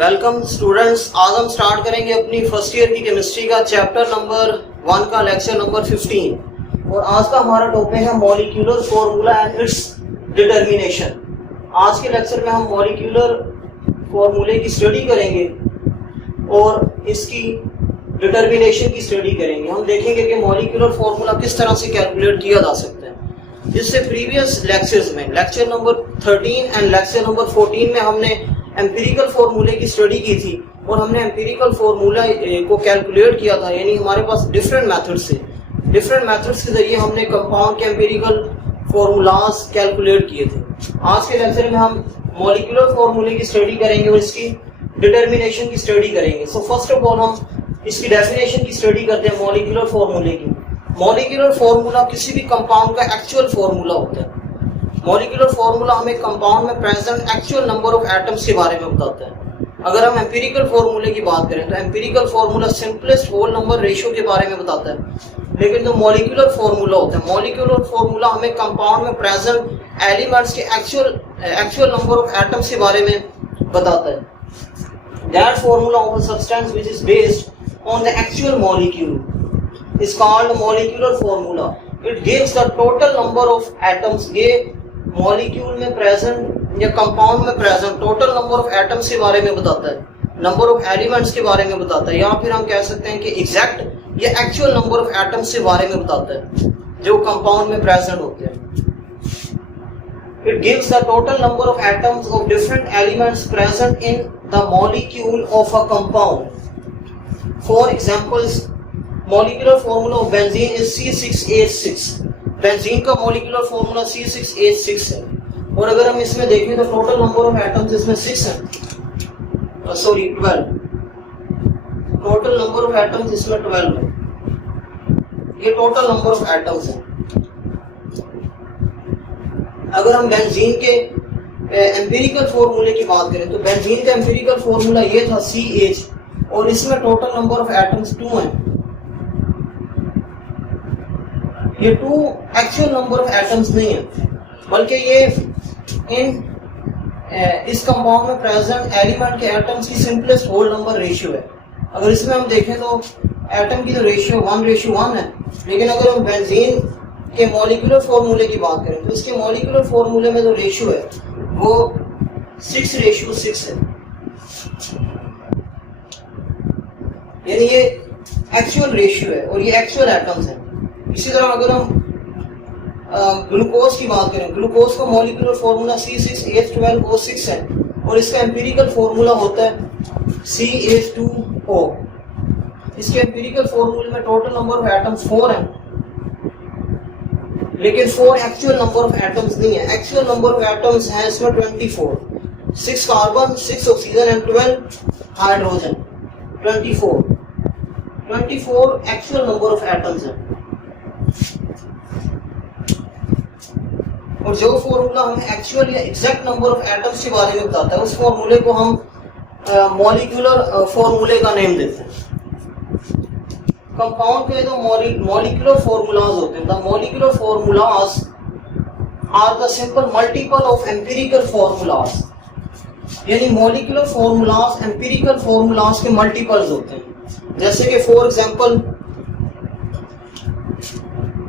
Welcome students, आज हम start करेंगे अपनी फर्स्ट ईयर की केमिस्ट्री का चैप्टर नंबर 1 का लेक्चर नंबर 15 और आज का हमारा टॉपिक है molecular formula and it's determination. आज के लेक्चर में हम मॉलिक्यूलर फॉर्मूले की स्टडी करेंगे और इसकी डिटर्मिनेशन की स्टडी करेंगे। हम देखेंगे कि मॉलिक्यूलर फॉर्मूला किस तरह से कैलकुलेट किया जा सकता है। इससे प्रीवियस लेक्चर्स में lecture number 13 and lecture number 14 में हमने एम्पिरिकल फॉर्मूले की स्टडी की थी और हमने एम्पिरिकल फॉर्मूला को कैलकुलेट किया था, यानी हमारे पास डिफरेंट मेथड्स के जरिए हमने कंपाउंड के एम्पिरिकल फॉर्मूलाज कैलकुलेट किए थे। आज के लेक्चर में हम मॉलिक्यूलर फॉर्मूले की स्टडी करेंगे और इसकी डिटर्मिनेशन की स्टडी करेंगे। सो फर्स्ट ऑफ ऑल हम इसकी डेफिनेशन की स्टडी करते हैं मॉलिक्यूलर फॉर्मूले की। मॉलिक्यूलर फॉर्मूला किसी भी कंपाउंड का एक्चुअल फॉर्मूला होता है। मॉलिक्यूलर फॉर्मूला हमें कंपाउंड में present actual number of atoms के बारे में बताता है। अगर हम एम्पिरिकल फॉर्मूले की बात करें तो empirical formula simplest whole number ratio के बारे में बताता है, लेकिन जो मॉलिक्यूलर फॉर्मूला होता है, मॉलिक्यूलर फॉर्मूला हमें कंपाउंड में प्रेजेंट एलिमेंट्स के एक्चुअल नंबर ऑफ एटम्स के बारे में बताता है। That formula of a substance which is based on the actual molecule is called molecular formula. It gives the total number of atoms. ये molecule में present या compound में present total number of atoms के बारे में बताता है, number of elements के बारे में बताता है, या फिर हम कह सकते हैं कि एग्जैक्ट या एक्चुअल नंबर ऑफ एटम्स के बारे में बताता है जो कंपाउंड में प्रेजेंट होते हैं। It gives the total number of atoms of different elements present in the molecule of a compound. For examples, molecular formula of benzene is C6H6। Benzene का मॉलिक्यूलर फॉर्मूला C6H6 है और अगर हम इसमें देखें तो टोटल नंबर ऑफ एटम्स इसमें 6 है, 12। टोटल नंबर ऑफ एटम्स इसमें 12 है। ये टोटल नंबर ऑफ एटम्स है। अगर हम बेंजीन के एम्पिरिकल फॉर्मूले की बात करें तो बेंजीन का एम्पिरिकल फॉर्मूला ये था CH और इसमें टोटल नंबर ऑफ एटम्स 2 है। ये 2 एक्चुअल नंबर ऑफ एटम्स नहीं है, बल्कि ये इस कंपाउंड में प्रेजेंट एलिमेंट के एटम्स की सिंपलेस्ट होल नंबर रेशियो है। अगर इसमें हम देखें तो एटम की तो रेशियो 1:1 है, लेकिन अगर हम बेंजीन के मॉलिक्यूलर फॉर्मूले की बात करें तो इसके मॉलिक्यूलर फॉर्मूले में जो रेशियो है वो 6:6 है, यानी ये एक्चुअल रेशियो है और ये एक्चुअल एटम्स है। इसी तरह अगर हम ग्लूकोज की बात करें, ग्लूकोज का मॉलिक्यूलर फॉर्मूला C6H12O6 है और इसका एम्पिरिकल फॉर्मूला होता है CH2O। इसके एम्पिरिकल फॉर्मूले में टोटल नंबर ऑफ एटम्स 4 है, लेकिन 4 एक्चुअल नंबर ऑफ एटम्स नहीं है। एक्चुअल नंबर ऑफ एटम्स है इसमें 24, 6 carbon, 6 oxygen and 12 hydrogen. 24 actual number of atoms है। और जो फॉर्मूला हमें एक्चुअल या एग्जैक्ट नंबर ऑफ एटम्स के बारे में बताता है उस फॉर्मूले को हम मॉलिक्यूलर फॉर्मूले का नेम देते हैं। कंपाउंड के जो मॉलिक्यूलर फॉर्मूलाज होते हैं, the molecular formulas are the simple multiple of empirical formulas. यानी मॉलिक्यूलर फॉर्मूलाज एम्पिरिकल फॉर्मूलाज के मल्टीपल्स होते हैं। जैसे कि फॉर एग्जांपल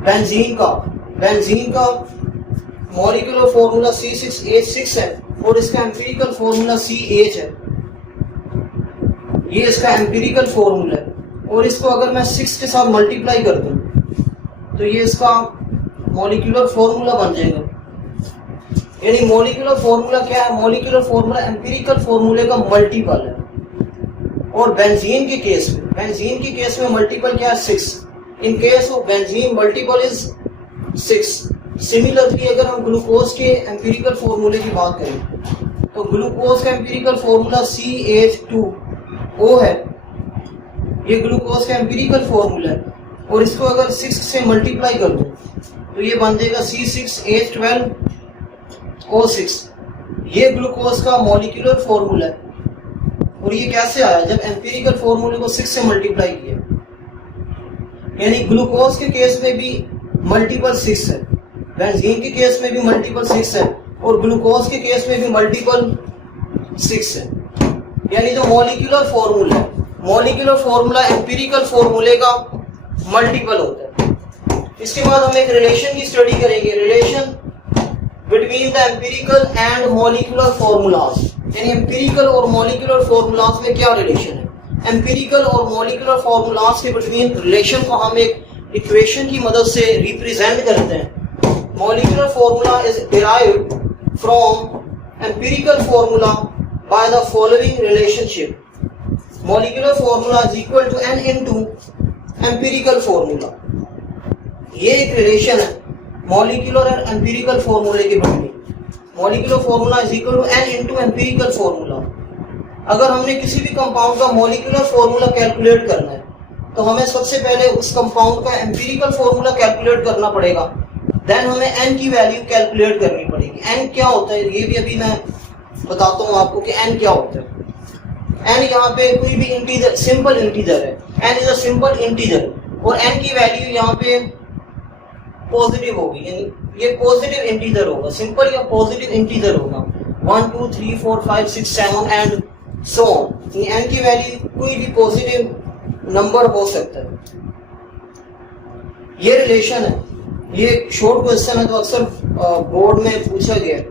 बेंजीन का मॉलिक्यूलर फॉर्मूला C6H6 है और इसका एम्पिरिकल फॉर्मूला CH है। ये इसका एम्पिरिकल फॉर्मूला है और इसको अगर मैं 6 के साथ मल्टीप्लाई कर दूं तो ये इसका मॉलिक्यूलर फॉर्मूला बन जाएगा। यानी मॉलिक्यूलर फॉर्मूला क्या है? मॉलिक्यूलर फॉर्मूला एम्पिरिकल फॉर्मूले का मल्टीपल है। और बेंजीन के केस में मल्टीपल क्या है? 6। In case of benzene multiple is 6। Similarly अगर हम ग्लूकोज के एम्पिरिकल फॉर्मूले की बात करें तो ग्लूकोज का एम्पिरिकल फॉर्मूला CH2O है। ये ग्लूकोज का एम्पिरिकल फॉर्मूला है और इसको अगर 6 से मल्टीप्लाई कर दूं तो ये बन जाएगा C6H12O6। ये ग्लूकोज का मॉलिक्यूलर फॉर्मूला है और ये कैसे आया? जब एम्पिरिकल फॉर्मूले को 6 से मल्टीप्लाई किया। यानी ग्लूकोज के केस में भी मल्टीपल 6 है, बेंजीन के केस में भी मल्टीपल 6 है और ग्लूकोज के केस में भी मल्टीपल 6 है। यानी जो molecular formula, molecular formula empirical फॉर्मूले का मल्टीपल होता है। इसके बाद हम एक रिलेशन की स्टडी करेंगे, relation between the empirical and molecular formulas, यानी एम्पिरिकल और मॉलिक्यूलर फॉर्मूलाज में क्या रिलेशन है। एम्पिरिकल और मॉलिक्यूलर फॉर्मूलाज के बिटवीन रिलेशन को हम एक इक्वेशन की मदद से रिप्रेजेंट करते हैं। Molecular formula is derived from empirical formula by the following relationship. Molecular formula is equal to n into empirical formula. ये एक रिलेशन है मॉलिक्यूलर और एम्पिरिकल फॉर्मूले के between. Molecular formula is equal to n into empirical formula. अगर हमने किसी भी कंपाउंड का मॉलिक्यूलर फॉर्मूला कैलकुलेट करना है तो हमें सबसे पहले उस कंपाउंड का एम्पिरिकल फॉर्मूला कैलकुलेट करना पड़ेगा, देन हमें n की वैल्यू कैलकुलेट करनी पड़ेगी। n क्या होता है ये भी अभी मैं बताता हूँ आपको कि n क्या होता है। n यहाँ पे कोई भी इंटीजर, सिंपल इंटीजर है, n is a simple integer और n की वैल्यू यहाँ पे पॉजिटिव होगी, यानी ये पॉजिटिव इंटीजर होगा, सिंपल या पॉजिटिव इंटीजर होगा 1 2 3 4 5 6 7 एंड सो ऑन। n की वैल्यू कोई भी पॉजिटिव नंबर हो सकता है। ये रिलेशन है, ये शॉर्ट क्वेश्चन है तो अक्सर बोर्ड में पूछा गया है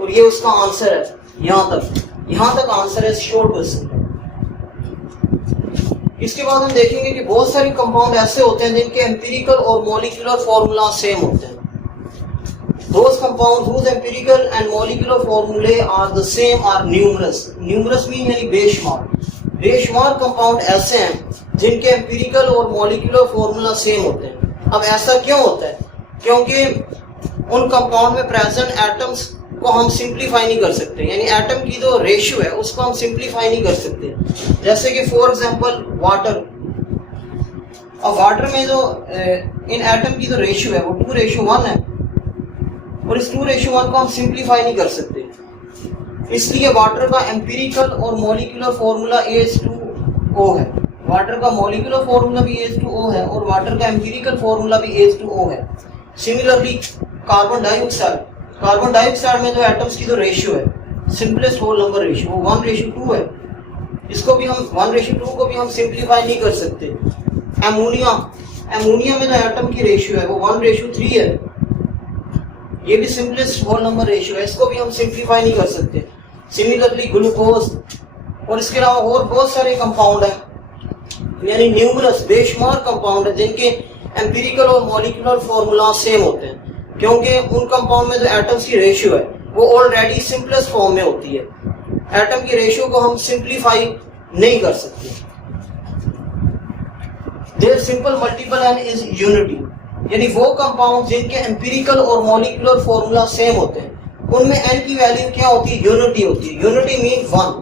और ये उसका आंसर है। यहाँ तक आंसर है शॉर्ट क्वेश्चन का। इसके बाद हम देखेंगे कि बहुत सारे कंपाउंड ऐसे होते हैं जिनके एम्पिरिकल और मॉलिक्यूलर फॉर्मूला सेम होते हैं। Those compounds whose empirical and molecular formulae are the same are numerous. Numerous mean यानी बेशुमार। बेशुमार कंपाउंड ऐसे हैं जिनके एम्पिरिकल और मॉलिक्यूलर फॉर्मूला सेम होते हैं। अब ऐसा क्यों होता है? क्योंकि उन कंपाउंड में प्रेजेंट एटम्स को हम सिंप्लीफाई नहीं कर सकते, यानी एटम की जो रेशियो है उसको हम सिंप्लीफाई नहीं कर सकते। जैसे कि फॉर एग्जांपल वाटर, अब वाटर में जो इन एटम की जो रेशियो है वो 2:1 है और इस 2:1 को हम सिंप्लीफाई नहीं कर सकते। इसलिए वाटर का एम्पिरिकल और मॉलिक्यूलर फॉर्मूला AH2O है। वाटर का मॉलिक्यूलर फॉर्मूला भी AH2O है और वाटर का एम्पिरिकल फॉर्मूला भी AH2O है। सिमिलरली कार्बन डाइऑक्साइड में जो एटम्स की जो रेशियो है, सिंपलेस्ट होल नंबर रेशियो, वो 1:2 है। इसको भी हम 1:2 को भी हम सिंप्लीफाई नहीं कर सकते। एमोनिया में जो एटम की रेशियो है वो 1:3 है। ये भी सिंपलेस्ट होल नंबर रेशियो है, इसको भी हम सिंप्लीफाई नहीं कर सकते। सिमिलरली ग्लूकोज और इसके अलावा और बहुत सारे कंपाउंड है, यानी न्यूमरस बेशुमार कंपाउंड है जिनके एम्पिरिकल और मॉलिक्यूलर फॉर्मूला सेम होते हैं, क्योंकि उन कंपाउंड में जो एटम्स की रेशियो है वो ऑलरेडी सिंपलेस्ट फॉर्म में होती है। एटम की रेशियो को हम सिंप्लीफाई नहीं कर सकते। There simple multiple n is unity, यानी वो कंपाउंड जिनके एम्पिरिकल और मॉलिक्यूलर फॉर्मूला सेम होते हैं उनमें n की वैल्यू क्या होती है? यूनिटी होती है। Unity mean 1।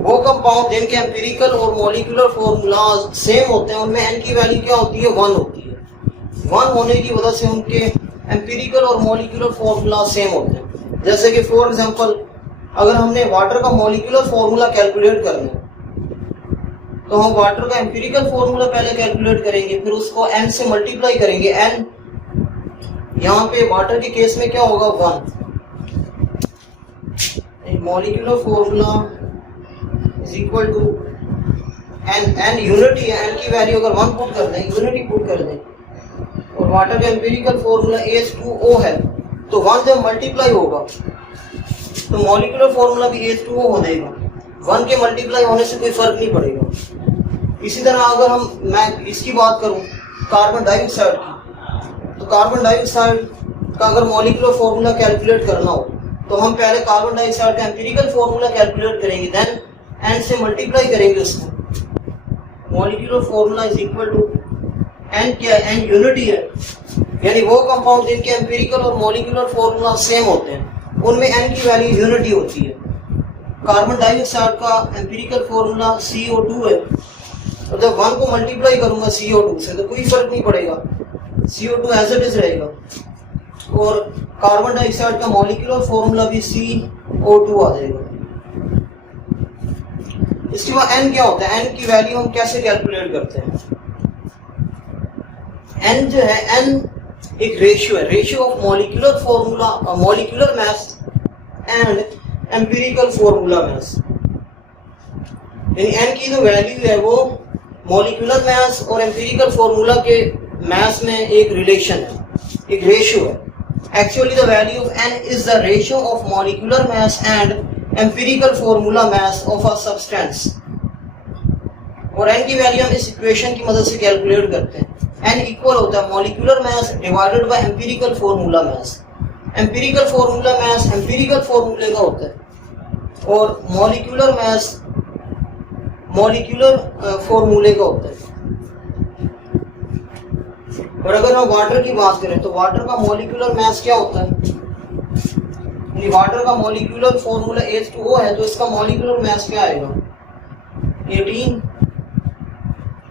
वो कंपाउंड जिनके एम्पिरिकल और मॉलिक्यूलर फॉर्मूला सेम होते हैं उनमें n की वैल्यू क्या होती है? 1 होती है। 1 होने की वजह से उनके एम्पिरिकल और मॉलिक्यूलर फॉर्मूला सेम होते हैं। जैसे कि फॉर एग्जांपल अगर हमने वाटर का मॉलिक्यूलर फॉर्मूला कैलकुलेट करना है तो हम वाटर का एम्पिरिकल फॉर्मूला पहले कैलकुलेट करेंगे, फिर उसको n से मल्टीप्लाई करेंगे। n यहाँ पे वाटर के केस में क्या होगा? 1। Molecular formula is equal to n unity है, n की वैल्यू अगर 1 पुट कर दें, यूनिटी पुट कर दें, और वाटर का एम्पिरिकल फॉर्मूला AH2O है तो 1 जब मल्टीप्लाई होगा तो मॉलिक्यूलर फॉर्मूला भी AH2O हो जाएगा। 1 के मल्टीप्लाई होने से कोई फर्क नहीं पड़ेगा। इसी तरह अगर मैं इसकी बात करूं कार्बन डाइऑक्साइड की, तो कार्बन डाइऑक्साइड का अगर मॉलिक्यूलर फॉर्मूला कैलकुलेट करना हो तो हम पहले कार्बन डाइऑक्साइड का एम्पिरिकल फॉर्मूला कैलकुलेट करेंगे, देन n से मल्टीप्लाई करेंगे उसको। Molecular formula is equal to n, क्या है? n यूनिटी है, यानी वो कंपाउंड जिनके एम्पिरिकल और मॉलिक्यूलर फॉर्मूला सेम होते हैं उनमें n की वैल्यू यूनिटी होती है। कार्बन डाइऑक्साइड का एम्पिरिकल फॉर्मूला CO2 है और जब 1 को मल्टीप्लाई करूंगा CO2 से तो कोई फर्क नहीं पड़ेगा, CO2 एज इट इज रहेगा। और कार्बन डाइऑक्साइड का मॉलिक्यूलर फॉर्मूला भी CO2 आ जाएगा। इसके बाद n क्या होता है? n की वैल्यू हम कैसे कैलकुलेट करते हैं? n जो है, n एक रेशियो है, ratio of molecular formula, molecular mass and empirical formula मास, यानी n की जो वैल्यू है वो मॉलिक्यूलर मास और एम्पिरिकल फॉर्मूला के मास में एक रिलेशन है, एक रेशियो है. Actually the value of n is the ratio of molecular mass and empirical formula mass of a substance. और n की वैल्यू हम इस इक्वेशन की मदद से कैलकुलेट करते हैं. n इक्वल होता है molecular mass divided by empirical formula mass. Empirical formula mass empirical फॉर्मूले का होता है और मॉलिक्यूलर मास मॉलिक्यूलर फॉर्मूले का होता है. और अगर हम वाटर की बात करें तो वाटर का मॉलिक्यूलर मास क्या होता है, यानी वाटर का मॉलिक्यूलर फॉर्मूला H2O है तो इसका मॉलिक्यूलर मास क्या आएगा 18,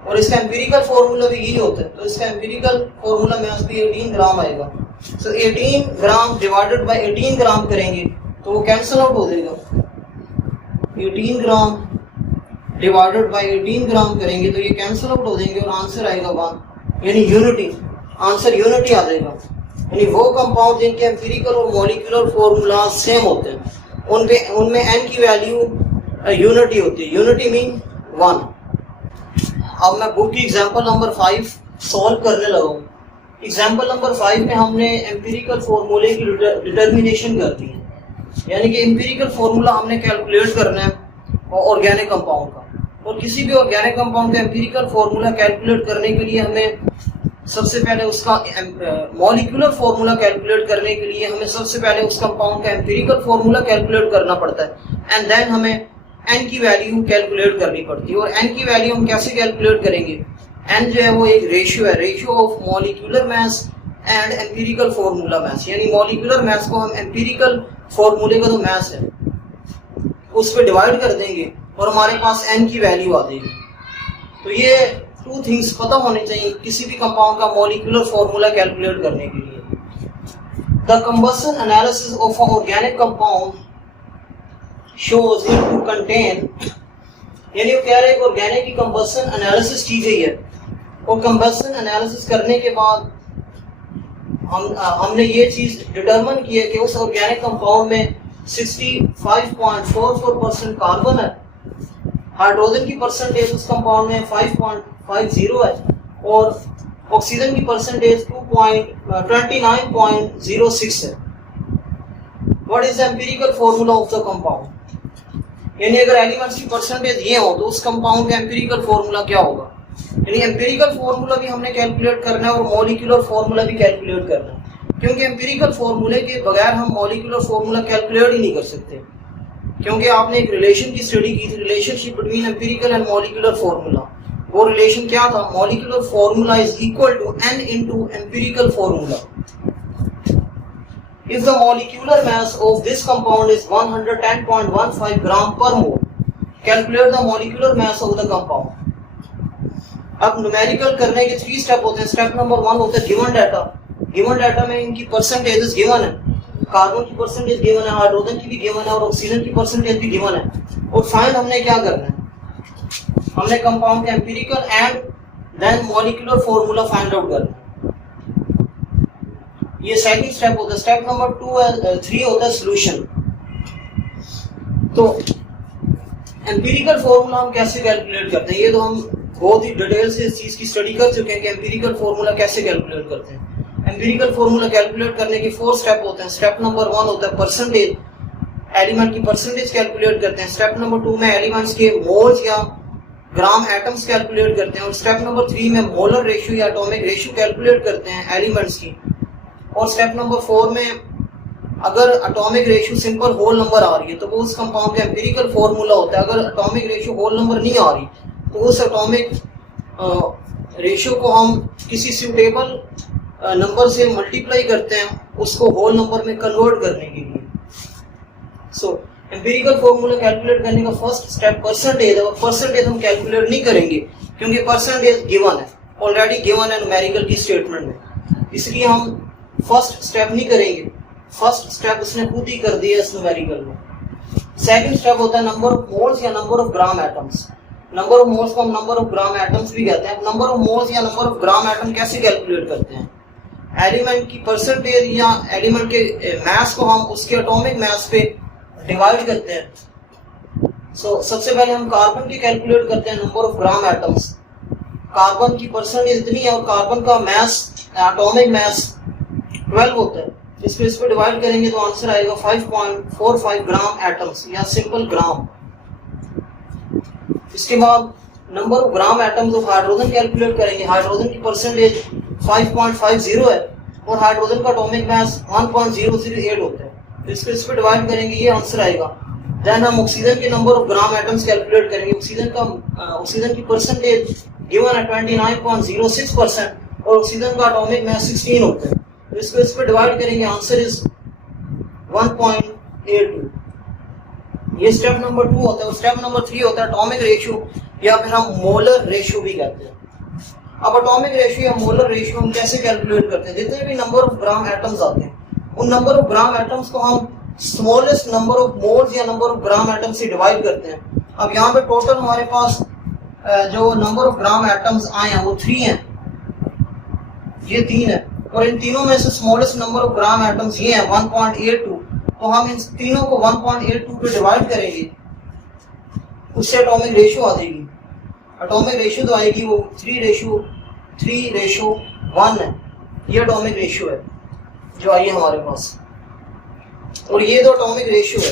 और इसका एम्पिरिकल फॉर्मूला भी यही होता है तो इसका एम्पिरिकल फॉर्मूला मास भी 18 ग्राम आएगा. सो 18 ग्राम डिवाइडेड बाय 18 ग्राम करेंगे तो वो कैंसिल आउट हो जाएगा. 18 ग्राम डिवाइडेड बाय 18 ग्राम करेंगे तो ये कैंसिल आउट हो जाएंगे और आंसर आएगा 1, यानी यूनिटी. आंसर यूनिटी आ जाएगा. यानी वो कंपाउंड जिनके एम्पिरिकल और मॉलिक्यूलर फॉर्मूला सेम होते हैं उनमें n की वैल्यू यूनिटी होती है. Unity mean 1. अब मैं बुक की एग्जांपल नंबर 5 सॉल्व करने लगा हूँ. एग्जांपल नंबर 5 में हमने एम्पिरिकल फॉर्मूले की डिटर्मिनेशन कर दी है, यानी कि एम्पिरिकल फॉर्मूला हमने कैलकुलेट करना है ऑर्गेनिक कंपाउंड का. और किसी भी ऑर्गेनिक कंपाउंड का एम्पिरिकल फॉर्मूला कैलकुलेट करने के लिए हमें सबसे पहले उसका मॉलिक्यूलर फॉर्मूला कैलकुलेट करने के लिए हमें सबसे पहले उस कंपाउंड का एम्पिरिकल फॉर्मूला कैलकुलेट करना पड़ता है एंड देन हमें n की वैल्यू कैलकुलेट करनी पड़ती है. और n की वैल्यू हम कैसे कैलकुलेट करेंगे, n जो है वो एक रेशियो है, ratio of molecular mass and empirical formula मास. यानी मॉलिक्यूलर मास को हम एम्पिरिकल फॉर्मूले का जो मास है उस पर डिवाइड कर देंगे और हमारे पास n की वैल्यू आ जाएगी. तो ये 2 थिंग्स पता होने चाहिए किसी भी कंपाउंड का मॉलिक्यूलर फॉर्मूला कैलकुलेट करने के लिए. The combustion analysis of a organic compound shows it to contain, यानी वो कह रहे हैं कि ऑर्गेनिक की कंबशन एनालिसिस की गई है और कंबशन एनालिसिस करने के बाद हमने ये चीज डिटरमिन की है कि उस ऑर्गेनिक कंपाउंड में 65.44% कार्बन है, हाइड्रोजन की परसेंटेज उस कंपाउंड में 5.50 है और ऑक्सीजन की परसेंटेज 29.06 है. What is the empirical formula of the compound, यानी अगर एलिमेंट्स की परसेंटेज ये हो तो उस कंपाउंड का एम्पिरिकल फॉर्मूला क्या होगा. यानी एम्पिरिकल फॉर्मूला भी हमने कैलकुलेट करना है और मॉलिक्यूलर फॉर्मूला भी कैलकुलेट करना है, क्योंकि एम्पिरिकल फॉर्मूले के बगैर हम मॉलिक्यूलर फॉर्मूला कैलकुलेट ही नहीं कर सकते. क्योंकि आपने एक रिलेशन की स्टडी की थी, relationship between empirical and molecular formula. वो रिलेशन क्या था, molecular formula is equal to n into empirical formula. If the molecular mass of this compound is 110.15 gram per mole, calculate the molecular mass of the compound. अब numerical करने के 3 step होते हैं. Step number 1 होता है given data. Given data में इनकी percentages given है, कार्बन की परसेंटेज गिवन है, हाइड्रोजन की भी गिवन है और ऑक्सीजन की परसेंटेज भी गिवन है. और फाइंड हमने क्या करना है, हमने कंपाउंड का empirical and then molecular formula find out करना है. ये सेकंड स्टेप होता है. स्टेप नंबर 3 होता है सॉल्यूशन. तो एम्पिरिकल फॉर्मूला हम कैसे कैलकुलेट करते हैं, ये तो हम बहुत ही डिटेल से इस चीज की स्टडी कर चुके हैं कि एम्पिरिकल फॉर्मूला कैसे कैलकुलेट करते हैं. एम्पिरिकल फॉर्मूला कैलकुलेट करने के 4 स्टेप होते हैं. स्टेप नंबर 1 होता है परसेंटेज, एलिमेंट की परसेंटेज कैलकुलेट करते हैं. स्टेप नंबर 2 में एलिमेंट्स के मोल्स या ग्राम एटम्स कैलकुलेट करते हैं. और स्टेप नंबर 3 में मोलर रेशियो या एटॉमिक रेशियो कैलकुलेट करते हैं एलिमेंट्स की. और स्टेप नंबर 4 में अगर atomic ratio simple whole number आ रही है तो वो उस कंपाउंड का एम्पिरिकल फॉर्मूला होता है. अगर एटॉमिक रेशियो होल नंबर नहीं आ रही तो उस एटॉमिक रेशियो को हम किसी सूटेबल नंबर से मल्टीप्लाई करते हैं उसको होल नंबर में कन्वर्ट करने के लिए. सो एम्पिरिकल फॉर्मूला कैलकुलेट करने का फर्स्ट स्टेप परसेंटेज है. परसेंटेज हम कैलकुलेट नहीं करेंगे क्योंकि परसेंटेज गिवन है, ऑलरेडी गिवन है न्यूमेरिकल की स्टेटमेंट में, इसलिए हम फर्स्ट स्टेप नहीं करेंगे. फर्स्ट स्टेप उसने खुद ही कर दिया इस न्यूमेरिकल में. सेकंड स्टेप होता है नंबर ऑफ मोल्स या number of gram atoms. Number of moles को हम नंबर ऑफ ग्राम एटम्स भी कहते हैं. नंबर ऑफ मोल्स या नंबर ऑफ ग्राम एटम कैसे कैलकुलेट करते हैं, एलिमेंट की परसेंटेज या एलिमेंट के मास को हम उसके एटॉमिक मास पे डिवाइड करते हैं। सबसे पहले हम कार्बन की कैलकुलेट करते हैं, number of gram atoms. Carbon की परसेंटेज इतनी है और कार्बन का मास, एटॉमिक मास 12 होता है। इस पे डिवाइड करेंगे तो आंसर आएगा 5.45 ग्राम एटम्स या सिंपल ग्राम। इसके बाद number of gram atoms of hydrogen calculate करेंगे। हाइड्रोजन की परसेंटेज 5.50 है और हाइड्रोजन का एटॉमिक मास 1.008 होता है। तो इस पे डिवाइड करेंगे, ये आंसर आएगा। देन हम ऑक्सीजन के number of gram atoms calculate करेंगे। ऑक्सीजन की परसेंटेज गिवन है 29.06% और ऑक्सीजन का एटॉमिक मास 16 होता है। तो इस पे डिवाइड करेंगे, आंसर इज 1.82। ये स्टेप नंबर 2 होता है। और स्टेप नंबर 3 होता है एटॉमिक रेशियो या फिर हम मोलर रेशियो भी कहते हैं। अब एटॉमिक रेशियो या मोलर रेशियो हम कैसे कैलकुलेट करते हैं? जितने भी नंबर ऑफ ग्राम एटम्स आते हैं उन नंबर ऑफ ग्राम एटम्स को हम स्मॉलेस्ट नंबर ऑफ मोल्स या नंबर ऑफ ग्राम एटम्स से डिवाइड करते हैं। अब यहाँ पे टोटल हमारे पास जो नंबर ऑफ ग्राम एटम्स आए हैं वो 3 हैं, ये 3 है और इन तीनों में से smallest number of gram atoms ये हैं 1.82। तो हम इन तीनों को 1.82 पे डिवाइड करेंगे, उससे एटॉमिक रेशियो आ जाएगी। एटॉमिक रेशियो तो आएगी वो 3:1 है। ये एटॉमिक रेशियो है जो आई है हमारे पास। और ये जो एटॉमिक रेशियो है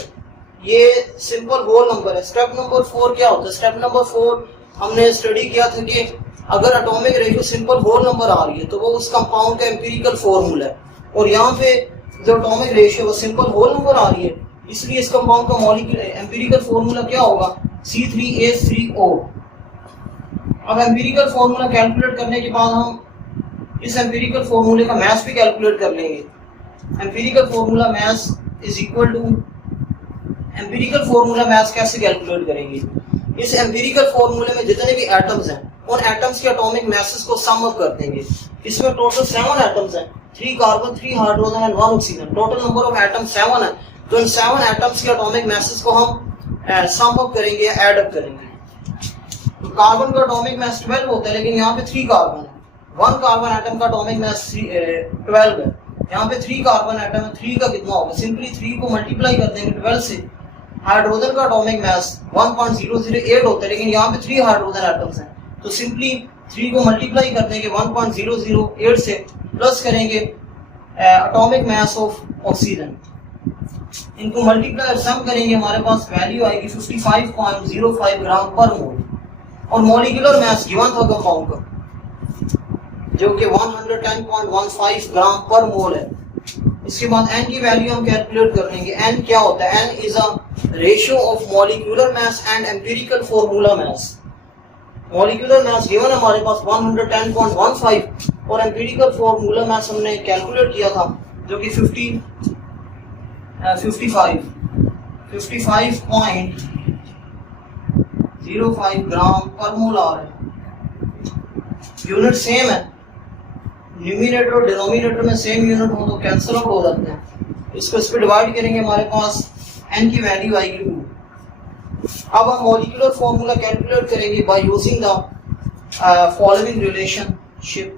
ये सिंपल होल नंबर है। स्टेप नंबर 4 क्या होता है? स्टेप नंबर 4 हमने स्टडी किया था कि अगर atomic ratio simple whole number आ रही है तो वो उस कंपाउंड का एम्पिरिकल फॉर्मूला है। और यहाँ पे जो एटॉमिक रेशियो वो सिंपल होल नंबर आ रही है, इसलिए इस कंपाउंड का मॉलिक्यूलर एम्पिरिकल फॉर्मूला क्या होगा? C3H3O। अब एम्पिरिकल फॉर्मूला कैलकुलेट करने के बाद हम इस एम्पिरिकल फॉर्मूले का मास भी कैलकुलेट कर लेंगे। Empirical formula mass is equal to, empirical formula mass कैसे कैलकुलेट करेंगे? इस एम्पिरिकल फॉर्मूले में जितने भी एटम्स हैं उन एटम्स के एटॉमिक मासेस को सम अप कर देंगे। इसमें टोटल 7 एटम्स हैं, 3 carbon, 3 hydrogen and 1 oxygen. Total number of atoms 7 है। तो इन 7 एटम्स के एटॉमिक मासेस को हम सम अप करेंगे, ऐड अप करेंगे। तो कार्बन का एटॉमिक मास 12 होता है, लेकिन यहाँ पे 3 कार्बन है। 1 कार्बन एटम का एटॉमिक मास 12 है। यहाँ पे 3 कार्बन एटम है, 3 का कितना होगा? सिंपली 3 को मल्टीप्लाई कर देंगे 12 से। हाइड्रोजन का एटॉमिक मास 1.008 होता है, लेकिन यहाँ पे 3 हाइड्रोजन एटम्स हैं। तो सिंपली 3 को मल्टीप्लाई कर देंगे 1.008 से, प्लस करेंगे एटॉमिक मास ऑफ ऑक्सीजन। इनको मल्टीप्लाई और सम करेंगे, हमारे पास वैल्यू आएगी 55.05 ग्राम पर मोल। और मॉलिक्यूलर मास गिवन था कंपाउंड का जो कि 110.15 ग्राम पर मोल है। इसके बाद n की वैल्यू हम कैलकुलेट कर लेंगे। n क्या होता है? n is a ratio of molecular mass and empirical formula mass. Molecular mass given हमारे पास 110.15 और एम्पिरिकल फॉर्मूला मास हमने कैलकुलेट किया था जो कि 55.05 ग्राम पर मोल आ रहा है। यूनिट सेम है, न्यूमिनेटर और डिनोमिनेटर में सेम यूनिट हो तो कैंसिल आउट हो जाते हैं। इसको इस पे डिवाइड करेंगे, हमारे पास n की वैल्यू आएगी 2। अब हम मॉलिक्यूलर फॉर्मूला कैलकुलेट करेंगे by using the following relationship.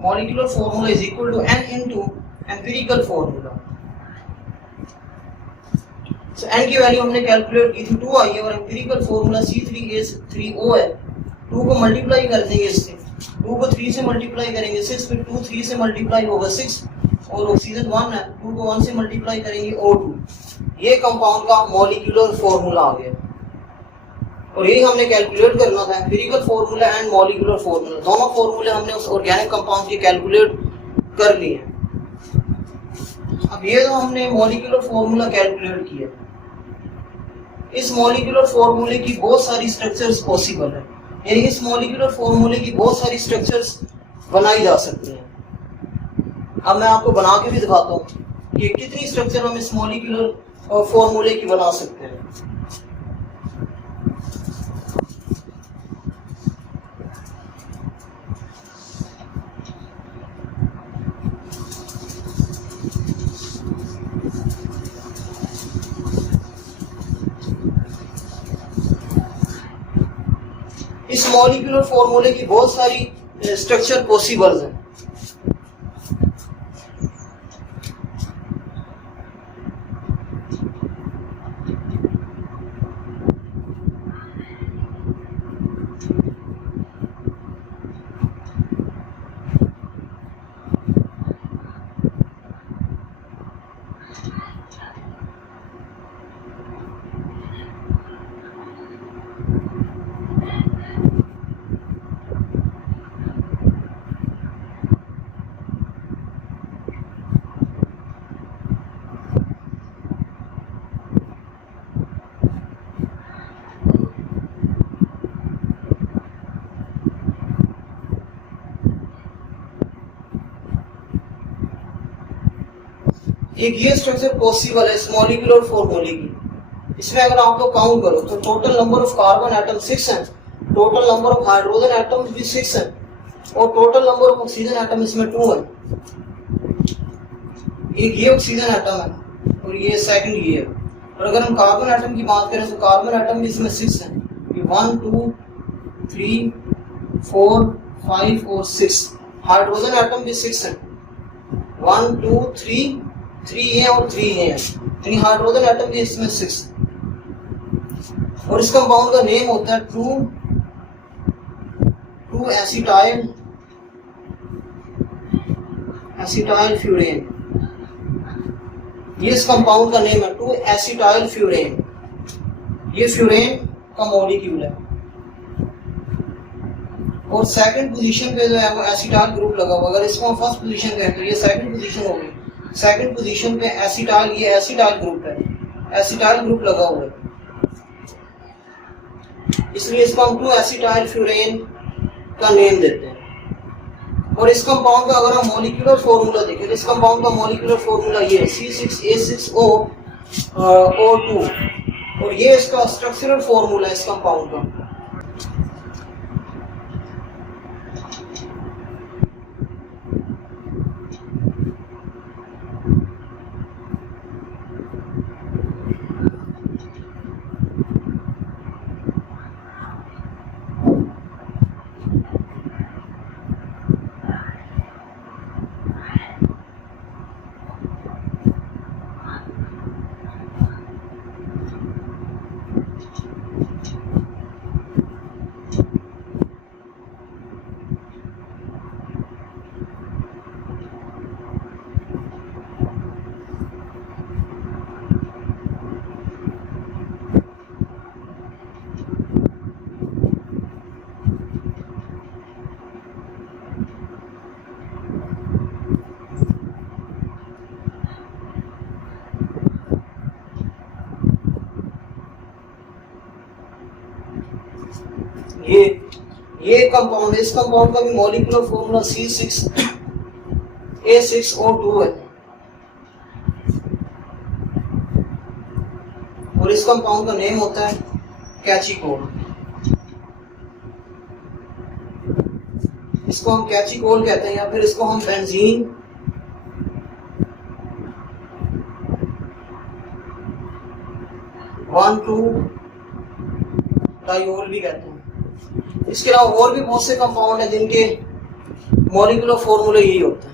Molecular formula is equal to n into empirical formula. So, n की वैल्यू हमने कैलकुलेट की थी 2 आई है और एम्पिरिकल फॉर्मूला C3H3O है। 2 को मल्टीप्लाई कर देंगे इससे, 2 को 3 से मल्टीप्लाई करेंगे 6, फिर 2 3 से मल्टीप्लाई होगा 6 और ऑक्सीजन 1 है, 2 को 1 से मल्टीप्लाई करेंगे O2। ये कंपाउंड का मॉलिक्यूलर फॉर्मूला आ गया और यही हमने कैलकुलेट करना था, empirical formula and molecular formula. दोनों फॉर्मूले हमने उस ऑर्गेनिक कंपाउंड के कैलकुलेट कर लिए। अब ये तो हमने मॉलिक्यूलर फॉर्मूला कैलकुलेट किया। इस मॉलिक्यूलर फॉर्मूले की बहुत सारी स्ट्रक्चर्स पॉसिबल है, यानी इस मॉलिक्यूलर फॉर्मूले की बहुत सारी स्ट्रक्चर्स बनाई जा सकती हैं। अब मैं आपको बना के भी दिखाता हूँ कि कितनी स्ट्रक्चर हम इस मॉलिक्यूलर फॉर्मूले की बना सकते हैं। इस मॉलिक्यूलर फॉर्मूले की बहुत सारी स्ट्रक्चर पॉसिबल हैं। एक ये स्ट्रक्चर पॉसिबल है स्मॉल मॉलिक्यूल और 4 मॉलिक्यूल। इसमें अगर आप लोग काउंट करो तो total number of carbon atom 6 है, total number of hydrogen atom भी 6 है और total number of oxygen atom इसमें 2 है। एक ये ऑक्सीजन एटम है और ये सेकंड ये है। और अगर हम कार्बन एटम की बात करें तो कार्बन एटम भी इसमें 6 है, 1 2 3 4 5 और 6। हाइड्रोजन एटम भी 6 है, 1 2 3 ये और 3 ये है, यानी हाइड्रोजन एटम भी इसमें 6। और इस कंपाउंड का नेम होता है 2 एसिटाइल फ्यूरेन। ये इस कंपाउंड का नेम है 2 एसिटाइल फ्यूरेन। ये फ्यूरेन का मॉलिक्यूल है और सेकंड पोजीशन पे जो है वो एसिटाइल ग्रुप लगा हुआ। अगर इसको हम फर्स्ट पोजीशन पे है तो ये सेकंड पोजीशन होगी। सेकंड पोजीशन पे एसिटाइल, ये एसिटाइल ग्रुप है, एसिटाइल ग्रुप लगा हुआ है, इसलिए इसको हम 2 एसिटाइल फ्यूरेन का नेम देते हैं। और इस कंपाउंड का अगर हम मॉलिक्यूलर फॉर्मूला देखें तो इस कंपाउंड का मॉलिक्यूलर फॉर्मूला ये है C6H6O2 और ये इसका स्ट्रक्चरल फॉर्मूला है इस कंपाउंड का। ये कंपाउंड है, इस कंपाउंड का भी मॉलिक्यूलर फॉर्मूला C6H6O2 है और इस कंपाउंड का नेम होता है कैचिकोल। इसको हम कैचिकोल कहते हैं या फिर इसको हम बेंजीन डाइओल भी कहते हैं। इसके अलावा और भी बहुत से कंपाउंड हैं जिनके मॉलिक्यूलर फॉर्मूले यही होते हैं।